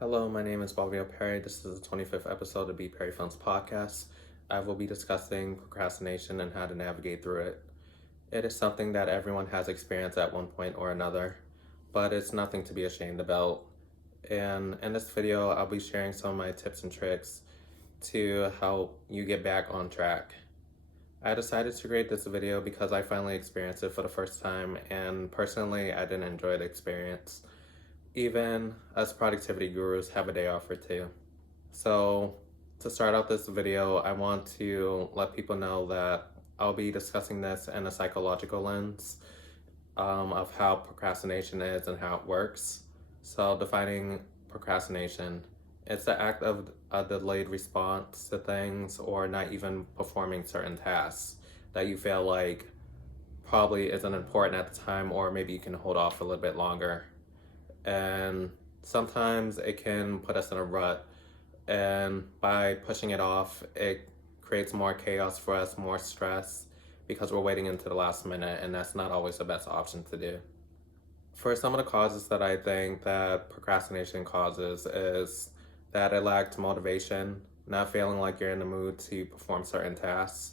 Hello, my name is Perry. This is the 25th episode of BPerryFilms Podcast. I will be discussing procrastination and how to navigate through it. It is something that everyone has experienced at one point or another, but it's nothing to be ashamed about. And in this video, I'll be sharing some of my tips and tricks to help you get back on track. I decided to create this video because I finally experienced it for the first time, and personally, I didn't enjoy the experience. Even us productivity gurus have a day off or two. So to start out this video, I want to let people know that I'll be discussing this in a psychological lens of how procrastination is and how it works. So defining procrastination, it's the act of a delayed response to things or not even performing certain tasks that you feel like probably isn't important at the time, or maybe you can hold off a little bit longer. And sometimes it can put us in a rut, and by pushing it off, it creates more chaos for us, more stress, because we're waiting into the last minute, and that's not always the best option to do. For some of the causes that I think that procrastination causes is that it lacks motivation, not feeling like you're in the mood to perform certain tasks.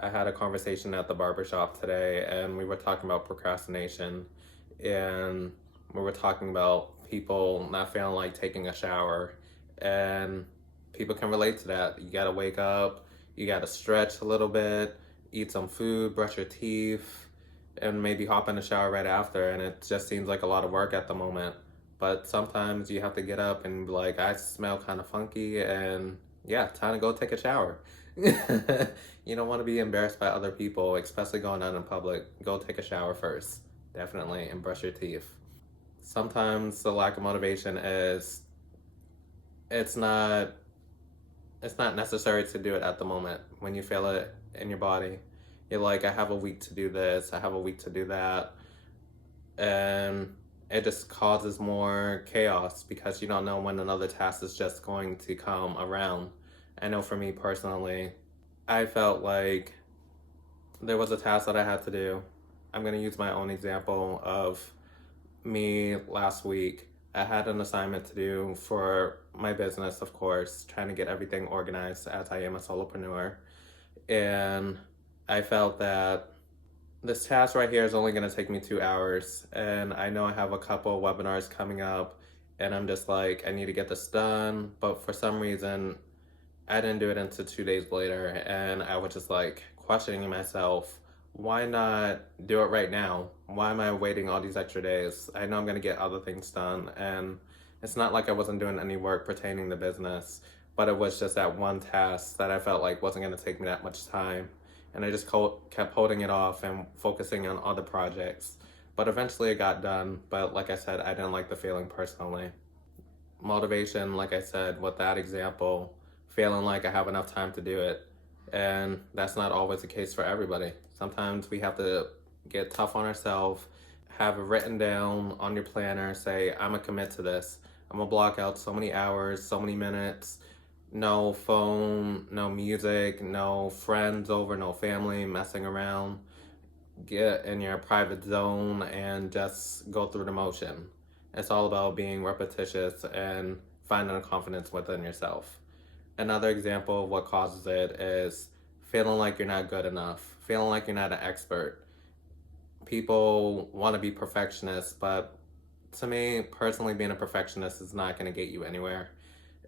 I had a conversation at the barbershop today, and we were talking about procrastination, and we were talking about people not feeling like taking a shower, and people can relate to that. You gotta wake up, you gotta stretch a little bit, eat some food, brush your teeth, and maybe hop in the shower right after, and it just seems like a lot of work at the moment. But sometimes you have to get up and be like, I smell kind of funky, and yeah, time to go take a shower. You don't want to be embarrassed by other people, especially going out in public. Go take a shower first, definitely, and brush your teeth. Sometimes the lack of motivation is it's not necessary to do it at the moment. When you feel it in your body, you're like, I have a week to do this, I have a week to do that, and it just causes more chaos because you don't know when another task is just going to come around. I know for me personally, I felt like there was a task that I had to do. I'm going to use my own example of me last week. I had an assignment to do for my business, of course, trying to get everything organized as I am a solopreneur. And I felt that this task right here is only going to take me 2 hours. And I know I have a couple webinars coming up, and I'm just like, I need to get this done. But for some reason, I didn't do it until 2 days later. And I was just like questioning myself, why not do it right now? Why am I waiting all these extra days? I know I'm going to get other things done, and it's not like I wasn't doing any work pertaining to business, but it was just that one task that I felt like wasn't going to take me that much time, and I just kept holding it off and focusing on other projects. But eventually it got done, but like I said, I didn't like the feeling personally. Motivation, like I said, with that example, feeling like I have enough time to do it, and that's not always the case for everybody. Sometimes we have to get tough on ourselves, have it written down on your planner, say, I'm gonna commit to this. I'm gonna block out so many hours, so many minutes, no phone, no music, no friends over, no family messing around. Get in your private zone and just go through the motion. It's all about being repetitious and finding a confidence within yourself. Another example of what causes it is feeling like you're not good enough, feeling like you're not an expert. People want to be perfectionists, but to me, personally, being a perfectionist is not going to get you anywhere.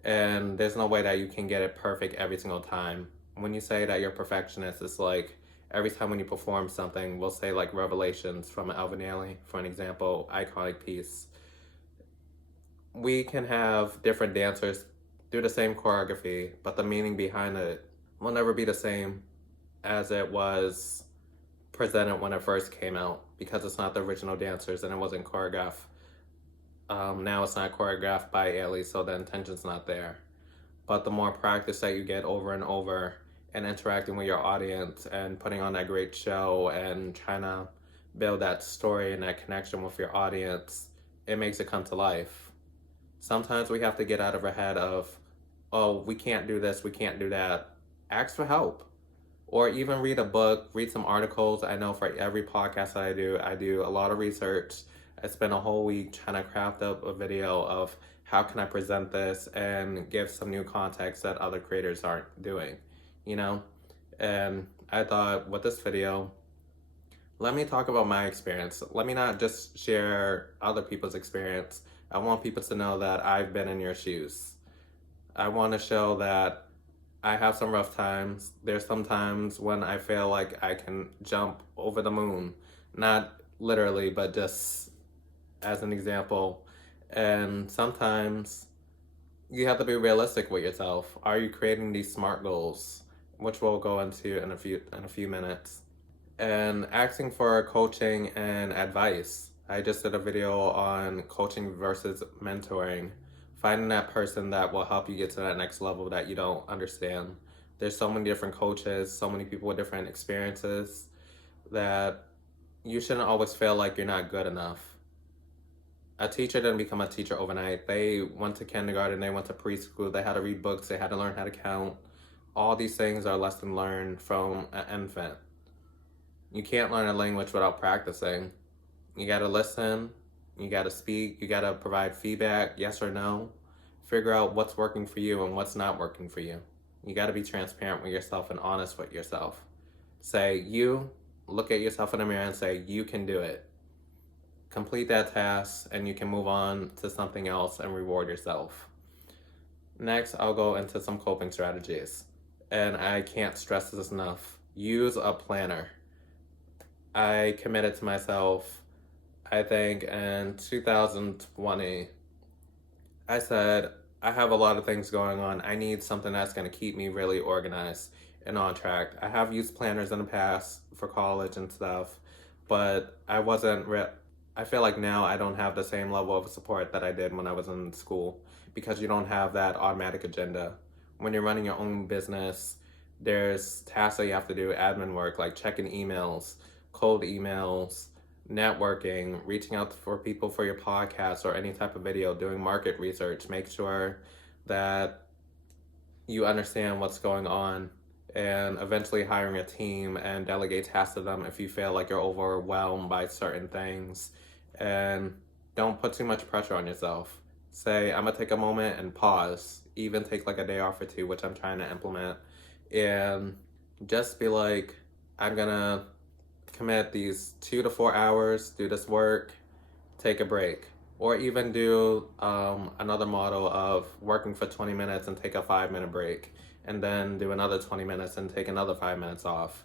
And there's no way that you can get it perfect every single time. When you say that you're a perfectionist, it's like every time when you perform something, we'll say like Revelations from Alvin Ailey, for an example, iconic piece. We can have different dancers do the same choreography, but the meaning behind it will never be the same as it was presented when it first came out, because it's not the original dancers and it wasn't choreographed. Now it's not choreographed by Ailey, so the intention's not there. But the more practice that you get over and over and interacting with your audience and putting on that great show and trying to build that story and that connection with your audience, it makes it come to life. Sometimes we have to get out of our head of, oh, we can't do this, we can't do that. Ask for help. Or even read a book, read some articles. I know for every podcast that I do a lot of research. I spend a whole week trying to craft up a video of how can I present this and give some new context that other creators aren't doing, you know? And I thought with this video, let me talk about my experience. Let me not just share other people's experience. I want people to know that I've been in your shoes. I want to show that I have some rough times. There's some times when I feel like I can jump over the moon. Not literally, but just as an example. And sometimes you have to be realistic with yourself. Are you creating these SMART goals, which we'll go into in a few minutes? And asking for coaching and advice. I just did a video on coaching versus mentoring. Finding that person that will help you get to that next level that you don't understand. There's so many different coaches, so many people with different experiences that you shouldn't always feel like you're not good enough. A teacher didn't become a teacher overnight. They went to kindergarten, they went to preschool, they had to read books, they had to learn how to count. All these things are lessons learned from an infant. You can't learn a language without practicing. You gotta listen, you gotta speak, you gotta provide feedback, yes or no. Figure out what's working for you and what's not working for you. You gotta be transparent with yourself and honest with yourself. Look at yourself in the mirror and say, you can do it. Complete that task and you can move on to something else and reward yourself. Next, I'll go into some coping strategies. And I can't stress this enough. Use a planner. I committed to myself, I think in 2020, I said, I have a lot of things going on. I need something that's going to keep me really organized and on track. I have used planners in the past for college and stuff, but I feel like now I don't have the same level of support that I did when I was in school because you don't have that automatic agenda. When you're running your own business, there's tasks that you have to do, admin work, like checking emails, cold emails, networking, reaching out for people for your podcast or any type of video, doing market research. Make sure that you understand what's going on, and eventually hiring a team and delegate tasks to them if you feel like you're overwhelmed by certain things. And don't put too much pressure on yourself. Say, I'm gonna take a moment and pause, even take like a day off or two, which I'm trying to implement, and just be like, I'm gonna commit these 2 to 4 hours, do this work, take a break. Or even do another model of working for 20 minutes and take a 5-minute break, and then do another 20 minutes and take another 5 minutes off,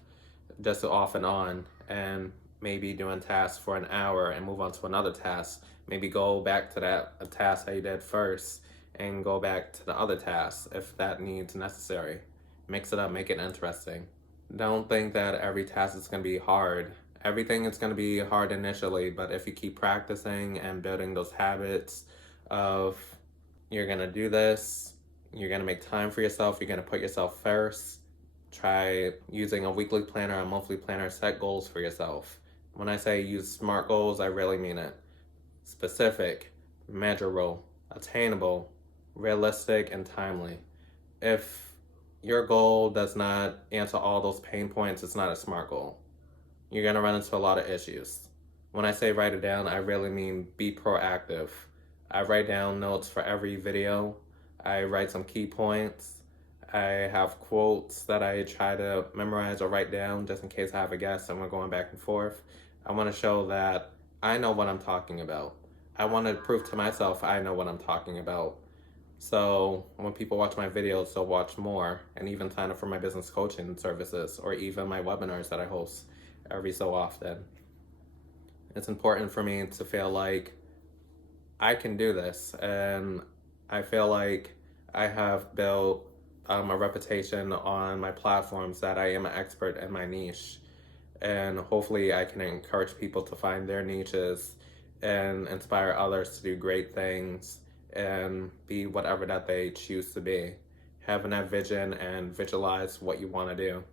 just off and on, and maybe doing tasks for an hour and move on to another task. Maybe go back to that task that you did first and go back to the other task if that needs necessary. Mix it up, make it interesting. Don't think that every task is going to be hard. Everything is going to be hard initially, but if you keep practicing and building those habits of you're going to do this, you're going to make time for yourself, you're going to put yourself first, try using a weekly planner, a monthly planner, set goals for yourself. When I say use SMART goals, I really mean it. Specific, measurable, attainable, realistic, and timely. If your goal does not answer all those pain points, it's not a SMART goal. You're going to run into a lot of issues. When I say write it down, I really mean be proactive. I write down notes for every video. I write some key points. I have quotes that I try to memorize or write down just in case I have a guest and we're going back and forth. I want to show that I know what I'm talking about. I want to prove to myself I know what I'm talking about. So when people watch my videos, they'll watch more and even sign up for my business coaching services or even my webinars that I host every so often. It's important for me to feel like I can do this, and I feel like I have built a reputation on my platforms that I am an expert in my niche, and hopefully I can encourage people to find their niches and inspire others to do great things and be whatever that they choose to be. Having that vision and visualize what you want to do.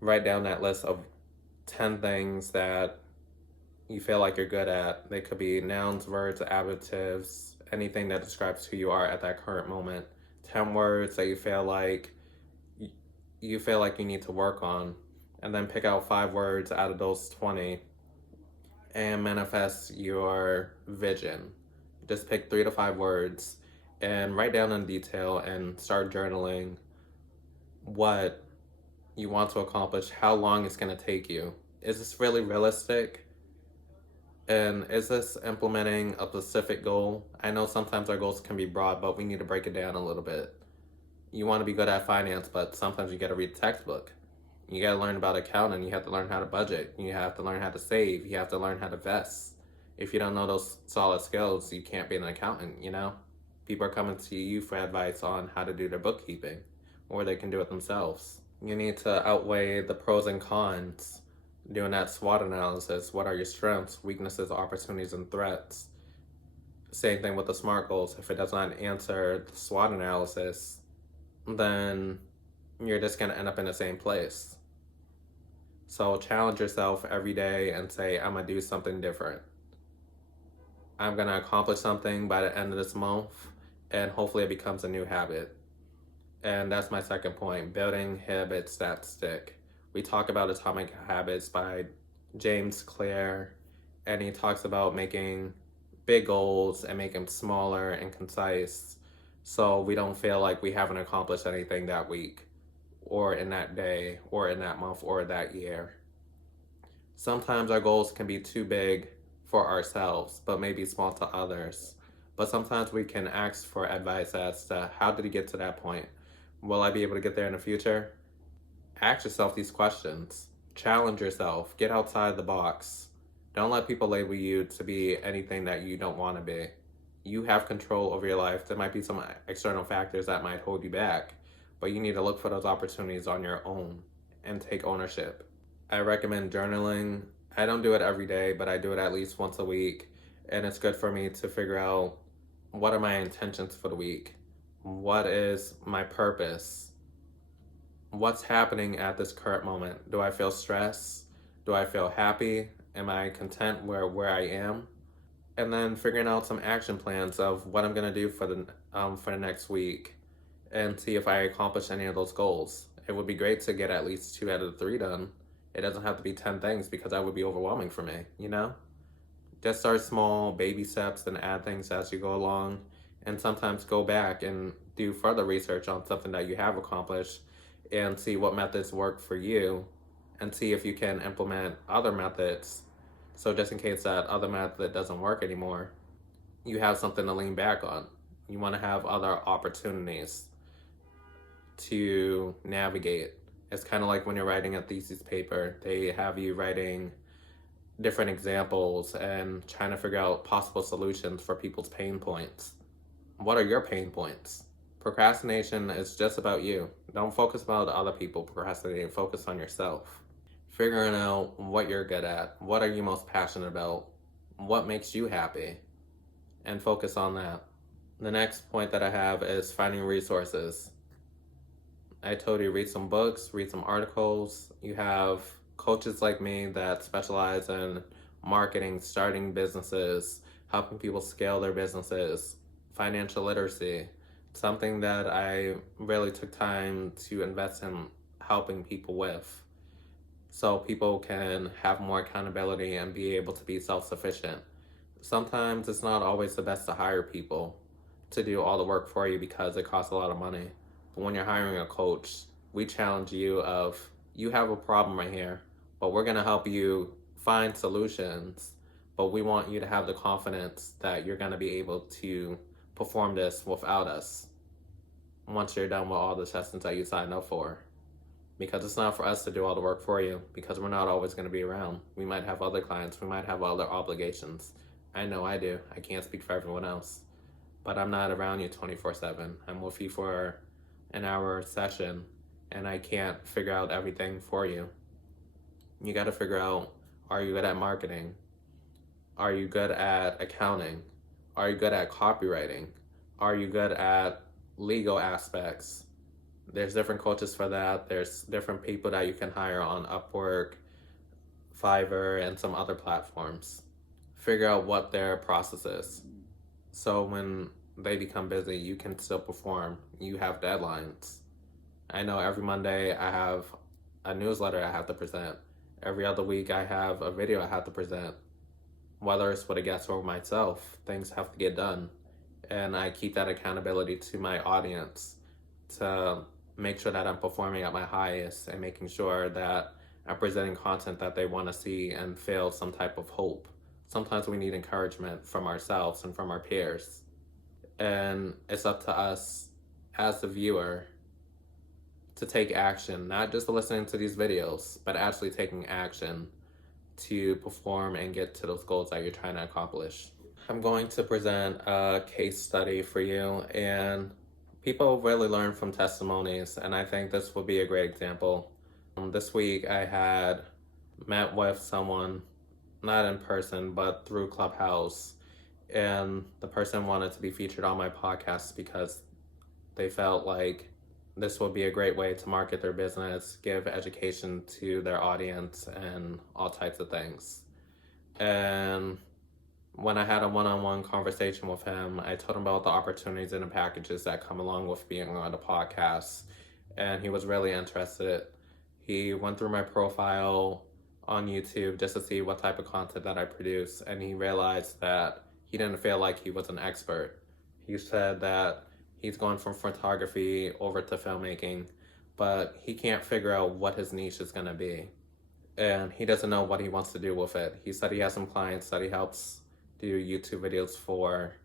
Write down that list of 10 things that you feel like you're good at. They could be nouns, verbs, adjectives, anything that describes who you are at that current moment. 10 words that you feel like you need to work on, and then pick out 5 words out of those 20 and manifest your vision. Just pick 3 to 5 words and write down in detail and start journaling what you want to accomplish, how long it's going to take you. Is this really realistic? And is this implementing a specific goal? I know sometimes our goals can be broad, but we need to break it down a little bit. You want to be good at finance, but sometimes you got to read a textbook. You got to learn about accounting. You have to learn how to budget. You have to learn how to save. You have to learn how to invest. If you don't know those solid skills, you can't be an accountant, you know? People are coming to you for advice on how to do their bookkeeping, or they can do it themselves. You need to outweigh the pros and cons, doing that SWOT analysis. What are your strengths, weaknesses, opportunities, and threats? Same thing with the SMART goals. If it does not answer the SWOT analysis, then you're just going to end up in the same place. So challenge yourself every day and say, I'm going to do something different. I'm going to accomplish something by the end of this month, and hopefully it becomes a new habit. And that's my second point, building habits that stick. We talk about Atomic Habits by James Clear, and he talks about making big goals and making them smaller and concise so we don't feel like we haven't accomplished anything that week or in that day or in that month or that year. Sometimes our goals can be too big for ourselves, but maybe small to others. But sometimes we can ask for advice as to how did he get to that point? Will I be able to get there in the future? Ask yourself these questions. Challenge yourself. Get outside the box. Don't let people label you to be anything that you don't want to be. You have control over your life. There might be some external factors that might hold you back, but you need to look for those opportunities on your own and take ownership. I recommend journaling. I don't do it every day, but I do it at least once a week, and it's good for me to figure out what are my intentions for the week. What is my purpose? What's happening at this current moment? Do I feel stress? Do I feel happy? Am I content where I am? And then figuring out some action plans of what I'm gonna do for the next week, and see if I accomplish any of those goals. It would be great to get at least 2 out of the 3 done. It doesn't have to be 10 things because that would be overwhelming for me, you know? Just start small, baby steps, and add things as you go along. And sometimes go back and do further research on something that you have accomplished and see what methods work for you and see if you can implement other methods. So just in case that other method doesn't work anymore, you have something to lean back on. You want to have other opportunities to navigate. It's kind of like when you're writing a thesis paper, they have you writing different examples and trying to figure out possible solutions for people's pain points. What are your pain points? Procrastination is just about you. Don't focus about other people procrastinating, focus on yourself. Figuring out what you're good at, what are you most passionate about, what makes you happy, and focus on that. The next point that I have is finding resources. I told you, read some books, read some articles. You have coaches like me that specialize in marketing, starting businesses, helping people scale their businesses, financial literacy, something that I really took time to invest in helping people with so people can have more accountability and be able to be self-sufficient. Sometimes it's not always the best to hire people to do all the work for you because it costs a lot of money. But when you're hiring a coach, we challenge you of, you have a problem right here, but we're going to help you find solutions, but we want you to have the confidence that you're going to be able to perform this without us once you're done with all the sessions that you signed up for. Because it's not for us to do all the work for you, because we're not always going to be around. We might have other clients, we might have other obligations. I know I do. I can't speak for everyone else. But I'm not around you 24/7. I'm with you for an hour session, and I can't figure out everything for you. You got to figure out, are you good at marketing? Are you good at accounting? Are you good at copywriting? Are you good at legal aspects? There's different coaches for that. There's different people that you can hire on Upwork, Fiverr, and some other platforms. Figure out what their process is. So when they become busy, you can still perform. You have deadlines. I know every Monday I have a newsletter I have to present. Every other week I have a video I have to present. whether it's with a guest or myself, things have to get done. And I keep that accountability to my audience to make sure that I'm performing at my highest and making sure that I'm presenting content that they want to see and feel some type of hope. Sometimes we need encouragement from ourselves and from our peers. And it's up to us as the viewer to take action, not just listening to these videos, but actually taking action to perform and get to those goals that you're trying to accomplish. I'm going to present a case study for you, and people really learn from testimonies, and I think this will be a great example. This week I had met with someone, not in person, but through Clubhouse, and the person wanted to be featured on my podcast because they felt like this would be a great way to market their business, give education to their audience, and all types of things. And when I had a one-on-one conversation with him, I told him about the opportunities and the packages that come along with being on the podcast. And he was really interested. He went through my profile on YouTube just to see what type of content that I produce. And he realized that he didn't feel like he was an expert. He said that he's gone from photography over to filmmaking, but he can't figure out what his niche is going to be. And he doesn't know what he wants to do with it. He said he has some clients that he helps do YouTube videos for,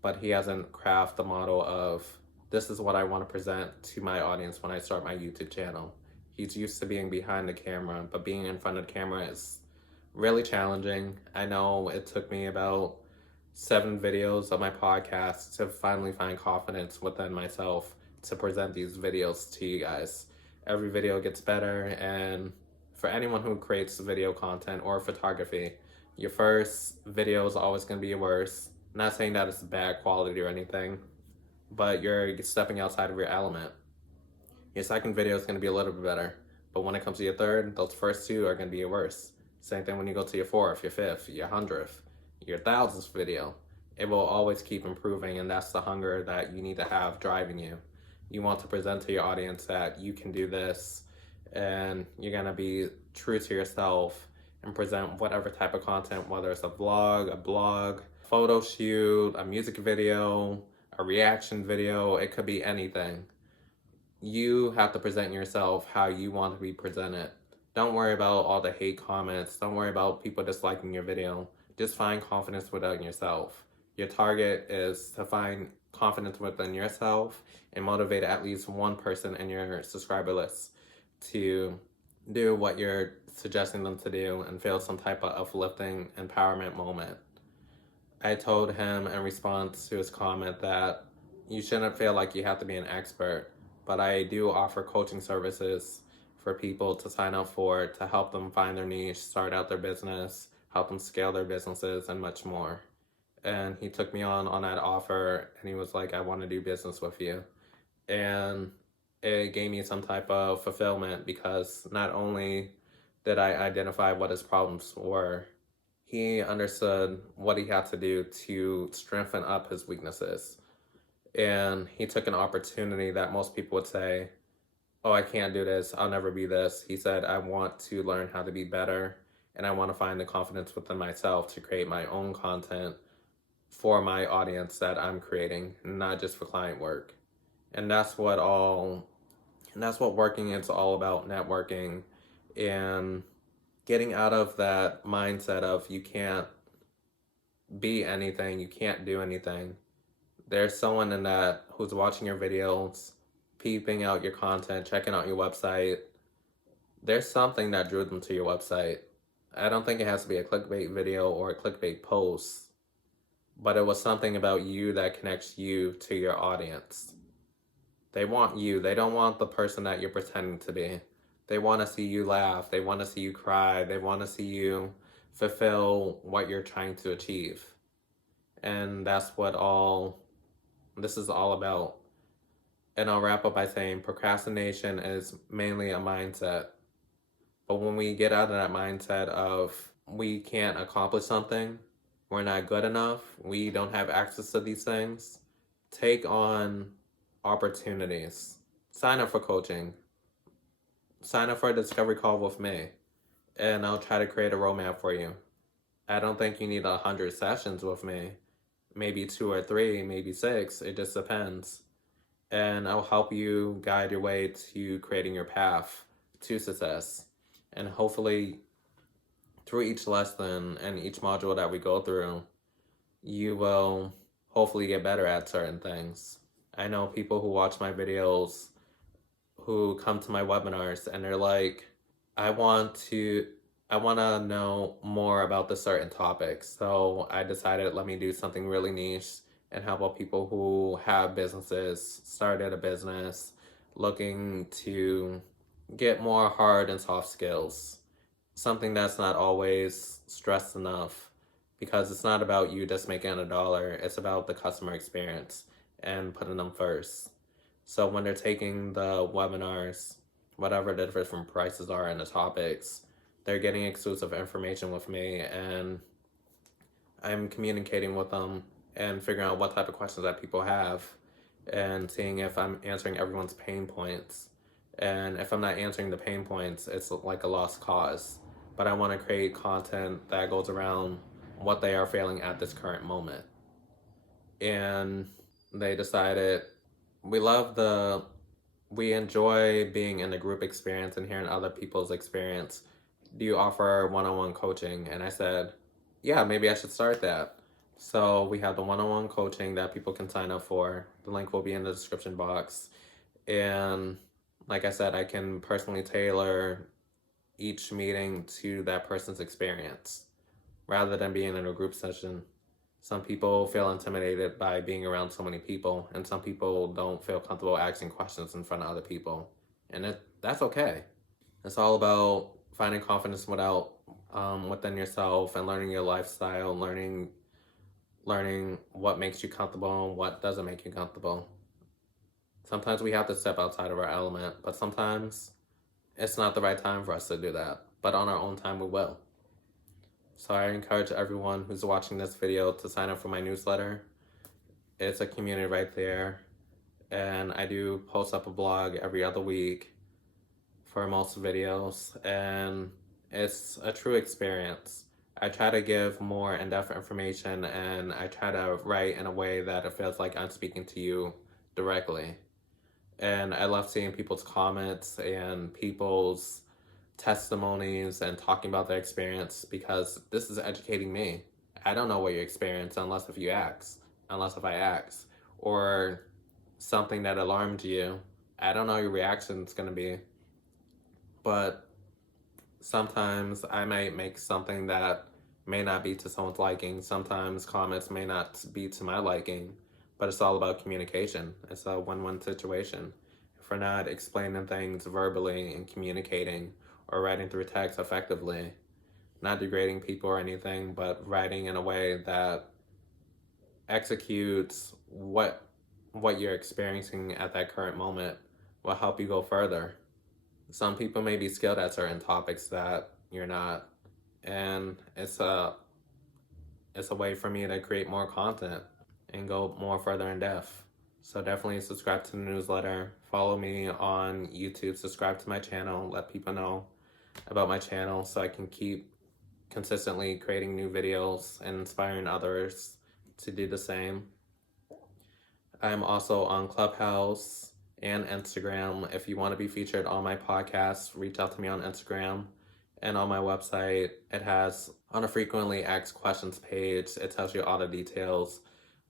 but he hasn't crafted the model of, this is what I want to present to my audience when I start my YouTube channel. He's used to being behind the camera, but being in front of the camera is really challenging. I know it took me about 7 videos of my podcast to finally find confidence within myself to present these videos to you guys. Every video gets better, and for anyone who creates video content or photography, your first video is always going to be your worst. Not saying that it's bad quality or anything, but you're stepping outside of your element. Your second video is going to be a little bit better, but when it comes to your third, those first 2 are going to be your worst. Same thing when you go to your 4th, your 5th, your 100th, your 1000th video. It will always keep improving, and that's the hunger that you need to have driving you. You want to present to your audience that you can do this, and you're going to be true to yourself and present whatever type of content, whether it's a vlog, a blog, photo shoot, a music video, a reaction video. It could be anything. You have to present yourself how you want to be presented. Don't worry about all the hate comments. Don't worry about people disliking your video. Just find confidence within yourself. Your target is to find confidence within yourself and motivate at least one person in your subscriber list to do what you're suggesting them to do and feel some type of uplifting empowerment moment. I told him in response to his comment that you shouldn't feel like you have to be an expert, but I do offer coaching services for people to sign up for to help them find their niche, start out their business, help them scale their businesses, and much more. And he took me on that offer, and he was like, I want to do business with you. And it gave me some type of fulfillment because not only did I identify what his problems were, he understood what he had to do to strengthen up his weaknesses. And he took an opportunity that most people would say, oh, I can't do this, I'll never be this. He said, I want to learn how to be better, and I want to find the confidence within myself to create my own content for my audience that I'm creating, not just for client work. And that's what working is all about, networking and getting out of that mindset of you can't be anything, you can't do anything. There's someone in that who's watching your videos, peeping out your content, checking out your website. There's something that drew them to your website. I don't think it has to be a clickbait video or a clickbait post, but it was something about you that connects you to your audience. They want you. They don't want the person that you're pretending to be. They want to see you laugh. They want to see you cry. They want to see you fulfill what you're trying to achieve. And that's what this is all about. And I'll wrap up by saying procrastination is mainly a mindset. But when we get out of that mindset of we can't accomplish something, we're not good enough, we don't have access to these things, take on opportunities. Sign up for coaching. Sign up for a discovery call with me, and I'll try to create a roadmap for you. I don't think you need 100 sessions with me. Maybe 2 or 3, maybe 6. It just depends. And I'll help you guide your way to creating your path to success. And hopefully, through each lesson and each module that we go through, you will hopefully get better at certain things. I know people who watch my videos who come to my webinars and they're like, I want to know more about the certain topics. So I decided let me do something really niche and help out people who have businesses, started a business, looking to get more hard and soft skills. Something that's not always stressed enough, because it's not about you just making $1. It's about the customer experience and putting them first. So when they're taking the webinars, whatever the different prices are and the topics, they're getting exclusive information with me, and I'm communicating with them and figuring out what type of questions that people have and seeing if I'm answering everyone's pain points. And if I'm not answering the pain points, it's like a lost cause. But I want to create content that goes around what they are feeling at this current moment. And they decided, we enjoy being in a group experience and hearing other people's experience. Do you offer one-on-one coaching? And I said, yeah, maybe I should start that. So we have the one-on-one coaching that people can sign up for. The link will be in the description box. And like I said, I can personally tailor each meeting to that person's experience rather than being in a group session. Some people feel intimidated by being around so many people, and some people don't feel comfortable asking questions in front of other people. And that's okay. It's all about finding confidence within yourself and learning your lifestyle, learning what makes you comfortable and what doesn't make you comfortable. Sometimes we have to step outside of our element, but sometimes it's not the right time for us to do that. But on our own time, we will. So I encourage everyone who's watching this video to sign up for my newsletter. It's a community right there. And I do post up a blog every other week for most videos. And it's a true experience. I try to give more in-depth information, and I try to write in a way that it feels like I'm speaking to you directly. And I love seeing people's comments and people's testimonies and talking about their experience, because this is educating me. I don't know what your experience unless if I ask, or something that alarmed you. I don't know your reaction is going to be, but sometimes I might make something that may not be to someone's liking. Sometimes comments may not be to my liking, but it's all about communication. It's a win-win situation. If we're not explaining things verbally and communicating or writing through text effectively, not degrading people or anything, but writing in a way that executes what you're experiencing at that current moment, will help you go further. Some people may be skilled at certain topics that you're not, and it's a way for me to create more content and go more further in depth. So definitely subscribe to the newsletter, follow me on YouTube, subscribe to my channel, let people know about my channel so I can keep consistently creating new videos and inspiring others to do the same. I'm also on Clubhouse and Instagram. If you want to be featured on my podcast, reach out to me on Instagram. And on my website, it has, on a frequently asked questions page, it tells you all the details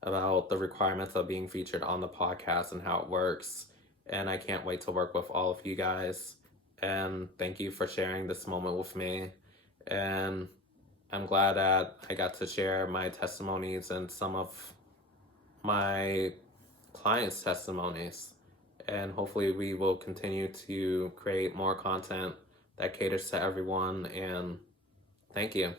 about the requirements of being featured on the podcast and how it works. And I can't wait to work with all of you guys. And thank you for sharing this moment with me. And I'm glad that I got to share my testimonies and some of my clients' testimonies. And hopefully we will continue to create more content that caters to everyone. And thank you.